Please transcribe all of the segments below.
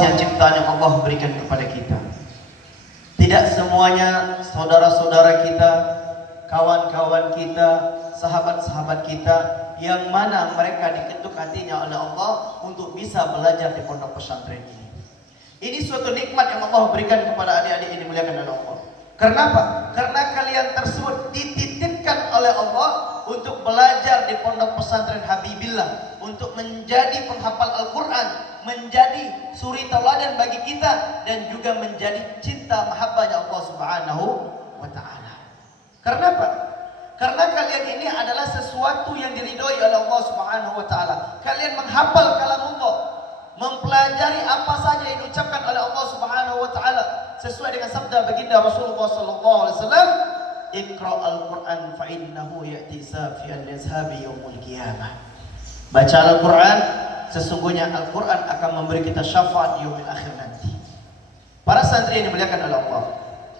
ciptaan yang Allah berikan kepada kita. Tidak semuanya saudara-saudara kita, kawan-kawan kita, sahabat-sahabat kita yang mana mereka diketuk hatinya oleh Allah untuk bisa belajar di pondok pesantren ini. Ini suatu nikmat yang Allah berikan kepada adik-adik yang dimuliakan oleh Allah. Kenapa? Karena kalian tersebut dititipkan oleh Allah untuk belajar di pondok pesantren Habibillah, untuk menjadi penghafal Al-Quran, menjadi suri tauladan bagi kita, dan juga menjadi cinta mahabbahnya Allah Subhanahu wa Ta'ala. Karena apa? Karena kalian ini adalah sesuatu yang diridhoi oleh Allah Subhanahu wa Ta'ala. Kalian menghafal kalamullah, mempelajari apa saja yang diucapkan oleh Allah Subhanahu wa Ta'ala sesuai dengan sabda baginda Rasulullah sallallahu alaihi wasallam, "Iqra al-Qur'an fa innahu ya'ti safiyan li yaumil qiyamah." Baca Al-Qur'an, sesungguhnya Al-Qur'an akan memberi kita syafaat di yaumil akhir nanti. Para santri yang dimuliakan oleh Allah,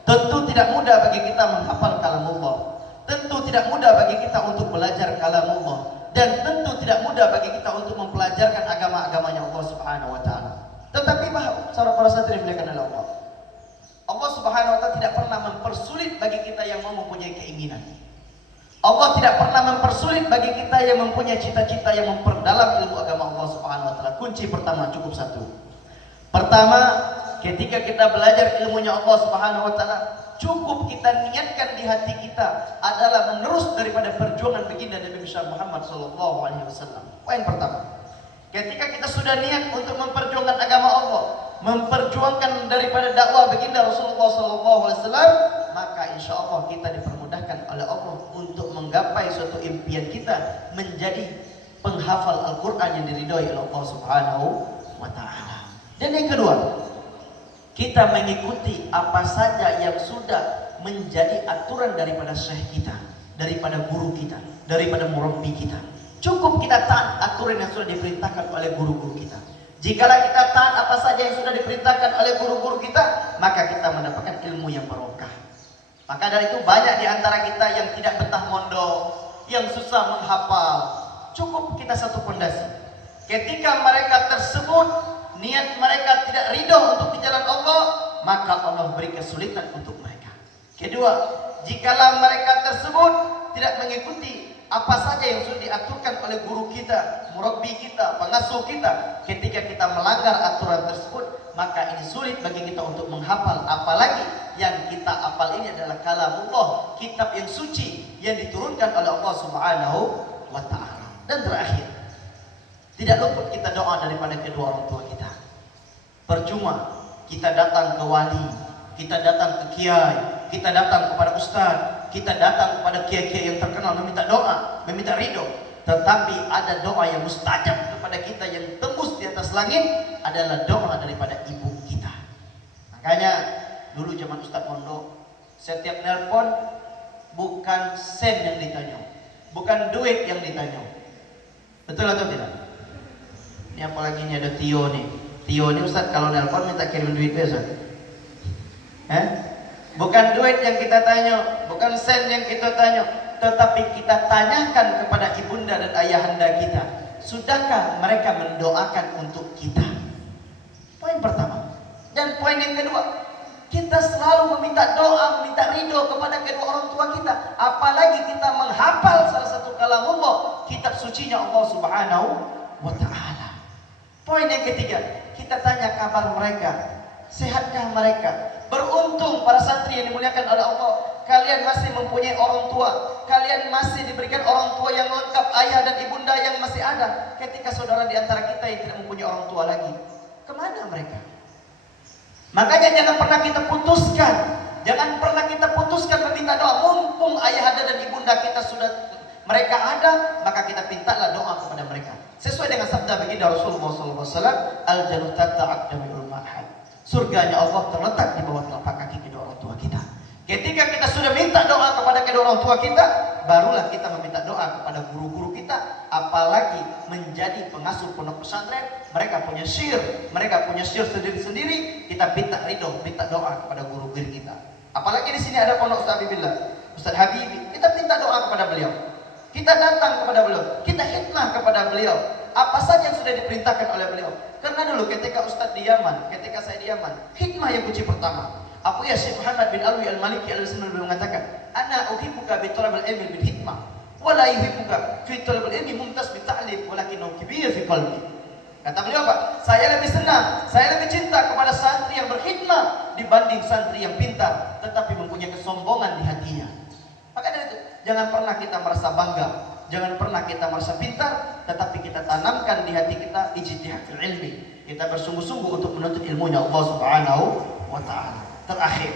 tentu tidak mudah bagi kita menghafal kalamullah. Tentu tidak mudah bagi kita untuk belajar kalamullah, dan tentu tidak mudah bagi kita untuk mempelajarkan agama-agamanya Allah Subhanahu wa Ta'ala. Tetapi para santri yang dimuliakan oleh Allah, Allah Subhanahu wa Ta'ala tidak pernah mempersulit bagi kita yang mau mempunyai keinginan. Allah tidak pernah mempersulit bagi kita yang mempunyai cita-cita yang memperdalam ilmu agama Allah Subhanahu wa Ta'ala. Kunci pertama cukup satu. Pertama, ketika kita belajar ilmunya Allah Subhanahu wa Ta'ala, cukup kita niatkan di hati kita adalah menerus daripada perjuangan baginda Nabi Muhammad sallallahu alaihi wasallam. Poin pertama, ketika kita sudah niat untuk memperjuangkan agama Allah, memperjuangkan daripada dakwah baginda Rasulullah sallallahu alaihi wasallam, maka insya Allah kita dipermudahkan oleh Allah untuk menggapai suatu impian kita menjadi penghafal Al-Quran yang diridhoi oleh Allah Subhanahu wa Ta'ala. Dan yang kedua, kita mengikuti apa saja yang sudah menjadi aturan daripada syekh kita, daripada guru kita, daripada murabbi kita. Cukup kita taat aturan yang sudah diperintahkan oleh guru-guru kita. Jikalau kita taat apa saja yang sudah diperintahkan oleh guru-guru kita, maka kita mendapatkan ilmu yang barokah. Maka dari itu banyak di antara kita yang tidak betah mondok, yang susah menghafal. Cukup kita satu pondasi. Ketika mereka tersebut niat mereka tidak ridho untuk di jalan Allah, maka Allah beri kesulitan untuk mereka. Kedua, jikalau mereka tersebut tidak mengikuti apa saja yang sudah diaturkan oleh guru kita, murabbi kita, pengasuh kita, ketika kita melanggar aturan tersebut, maka ini sulit bagi kita untuk menghafal. Apalagi yang kita hafal ini adalah kalamullah, kitab yang suci yang diturunkan oleh Allah Subhanahu wa Ta'ala. Dan terakhir, tidak luput kita doa daripada kedua orang tua kita. Percuma kita datang ke wali, kita datang ke kiai, kita datang kepada ustaz, kita datang kepada kiai-kiai yang terkenal meminta doa, meminta ridho. Tetapi ada doa yang mustajab kepada kita yang tembus di atas langit, adalah doa daripada ibu kita. Makanya dulu zaman Ustaz Pondok, setiap nelpon bukan sen yang ditanya, bukan duit yang ditanya. Betul atau tidak? Ini apalagi ini ada Tio nih. Tio ini Ustaz kalau nelpon minta kirim duit besok. Bukan duit yang kita tanya, bukan sen yang kita tanya, tetapi kita tanyakan kepada ibunda dan ayahanda kita, sudahkah mereka mendoakan untuk kita? Poin pertama. Dan poin yang kedua, kita selalu meminta doa, meminta ridho kepada kedua orang tua kita. Apalagi kita menghafal salah satu kalamullah, kitab sucinya Allah Subhanahu wa Ta'ala. Poin yang ketiga, kita tanya kabar mereka, sehatkah mereka? Beruntung para santri yang dimuliakan oleh Allah, kalian masih mempunyai orang tua, kalian masih diberikan orang tua yang lengkap, ayah dan ibunda yang masih ada. Ketika saudara di antara kita yang tidak mempunyai orang tua lagi, kemana mereka? Makanya jangan pernah kita putuskan, jangan pernah kita putuskan meminta doa. Mumpung ayah ada dan ibunda kita sudah mereka ada, maka kita mintalah doa kepada mereka. Sesuai dengan sabda baginda Rasulullah SAW, al-jannatu tahta aqdamil ummahat. Surganya Allah terletak di bawah telapak kaki kedua orang tua kita. Ketika kita sudah minta doa kepada kedua orang tua kita, barulah kita meminta doa kepada guru-guru kita. Apalagi menjadi pengasuh pondok pesantren, mereka punya syir, sendiri-sendiri. Kita minta ridho, minta doa kepada guru-guru kita. Apalagi di sini ada pondok Ustaz Habibillah, Ustaz Habibi, kita minta doa kepada beliau. Kita datang kepada beliau, kita khidmah kepada beliau. Apa saja yang sudah diperintahkan oleh beliau, Karena dulu ketika Ustadz di Yaman, ketika saya di Yaman, hikmah yang kunci pertama. Apa ya Syekh Muhammad bin Alwi Al-Maliki Al-Sunnah beliau mengatakan, "Ana uhibbuka bi talabil ilmi bil hikmah, wa la yuhibbuka fi talabil ilmi mumtaz bi ta'lim, walakinahu kibir fi qalbi." Kata beliau apa? Saya lebih senang, saya lebih cinta kepada santri yang berhikmah dibanding santri yang pintar tetapi mempunyai kesombongan di hatinya. Maka dari itu, jangan pernah kita merasa bangga, jangan pernah kita merasa pintar, tetapi kita tanamkan di hati kita ijtihad fil ilmi. Kita bersungguh-sungguh untuk menuntut ilmunya Allah Subhanahu wa taala. Terakhir,